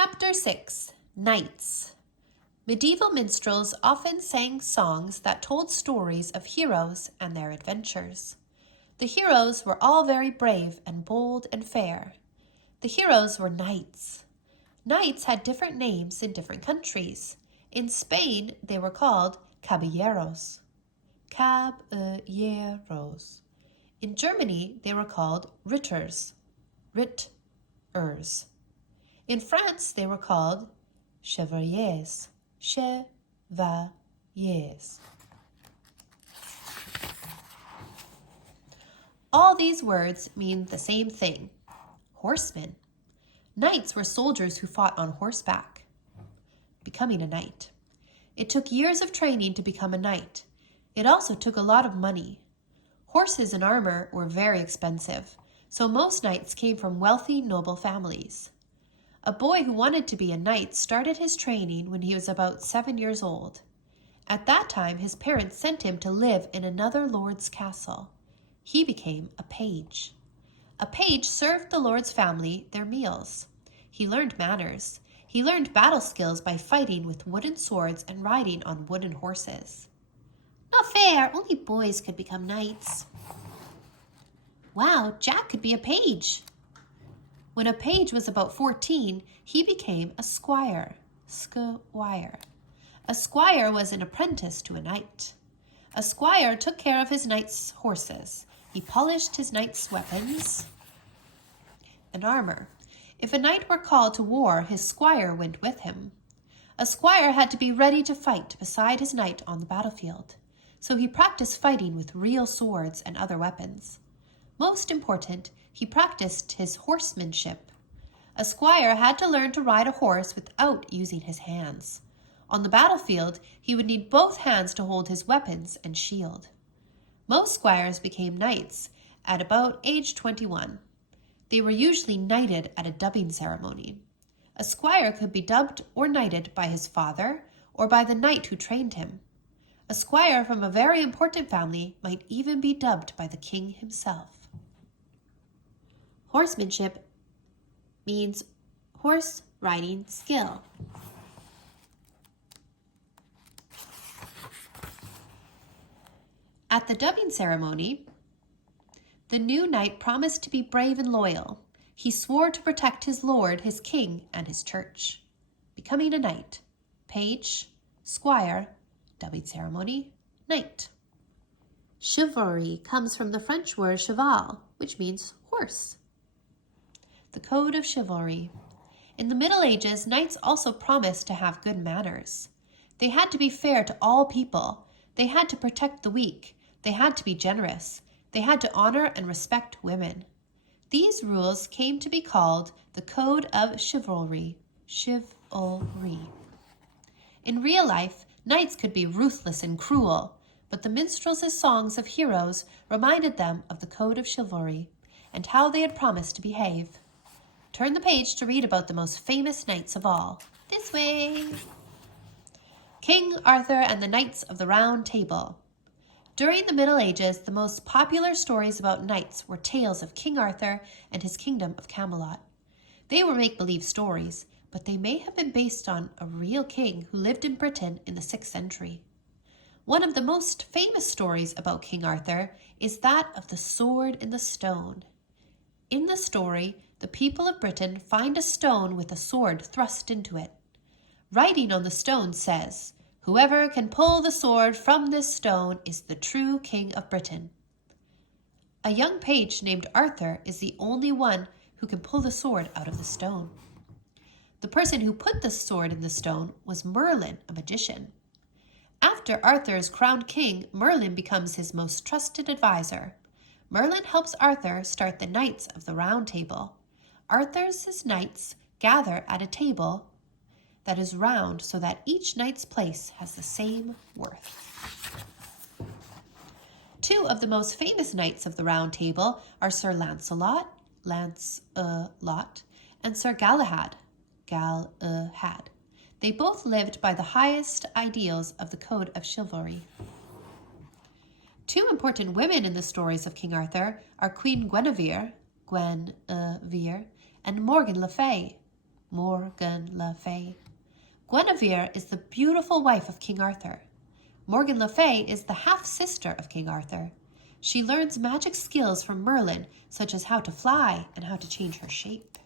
Chapter 6. Knights. Medieval minstrels often sang songs that told stories of heroes and their adventures. The heroes were all very brave and bold and fair. The heroes were knights. Knights had different names in different countries. In Spain, they were called caballeros. Caballeros. In Germany, they were called ritters. Ritters. In France, they were called chevaliers. Chevaliers. All these words mean the same thing: horsemen. Knights were soldiers who fought on horseback. Becoming a knight. It took years of training to become a knight. It also took a lot of money. Horses and armor were very expensive, so most knights came from wealthy, noble families. A boy who wanted to be a knight started his training when he was about 7 years old. At that time, his parents sent him to live in another lord's castle. He became a page. A page served the lord's family their meals. He learned manners. He learned battle skills by fighting with wooden swords and riding on wooden horses. Not fair, only boys could become knights. Wow, Jack could be a page. When a page was about 14, he became a squire. Squire. A squire was an apprentice to a knight. A squire took care of his knight's horses. He polished his knight's weapons and armor. If a knight were called to war, his squire went with him. A squire had to be ready to fight beside his knight on the battlefield, so he practiced fighting with real swords and other weapons. Most important, he practiced his horsemanship. A squire had to learn to ride a horse without using his hands. On the battlefield, he would need both hands to hold his weapons and shield. Most squires became knights at about age 21. They were usually knighted at a dubbing ceremony. A squire could be dubbed or knighted by his father or by the knight who trained him. A squire from a very important family might even be dubbed by the king himself. Horsemanship means horse riding skill. At the dubbing ceremony, the new knight promised to be brave and loyal. He swore to protect his lord, his king, and his church. Becoming a knight. Page, squire, dubbing ceremony, knight. Chivalry comes from the French word cheval, which means horse. The code of chivalry. In the Middle Ages, knights also promised to have good manners. They had to be fair to all people. They had to protect the weak. They had to be generous. They had to honor and respect women. These rules came to be called the Code of Chivalry. Chivalry. In real life, knights could be ruthless and cruel, but the minstrels' songs of heroes reminded them of the Code of Chivalry and how they had promised to behave. Turn the page to read about the most famous knights of all. This way. King Arthur and the Knights of the Round Table. During the Middle Ages, the most popular stories about knights were tales of King Arthur and his kingdom of Camelot. They were make-believe stories, but they may have been based on a real king who lived in Britain in the 6th century. One of the most famous stories about King Arthur is that of the sword in the stone. In the story, the people of Britain find a stone with a sword thrust into it. Writing on the stone says, "Whoever can pull the sword from this stone is the true king of Britain." A young page named Arthur is the only one who can pull the sword out of the stone. The person who put the sword in the stone was Merlin, a magician. After Arthur is crowned king, Merlin becomes his most trusted advisor. Merlin helps Arthur start the Knights of the Round Table. Arthur's knights gather at a table that is round so that each knight's place has the same worth. Two of the most famous knights of the Round Table are Sir Lancelot, and Sir Galahad, They both lived by the highest ideals of the Code of Chivalry. Two important women in the stories of King Arthur are Queen Guinevere, and Morgan Le Fay, Morgan Le Fay. Guinevere is the beautiful wife of King Arthur. Morgan Le Fay is the half-sister of King Arthur. She learns magic skills from Merlin, such as how to fly and how to change her shape.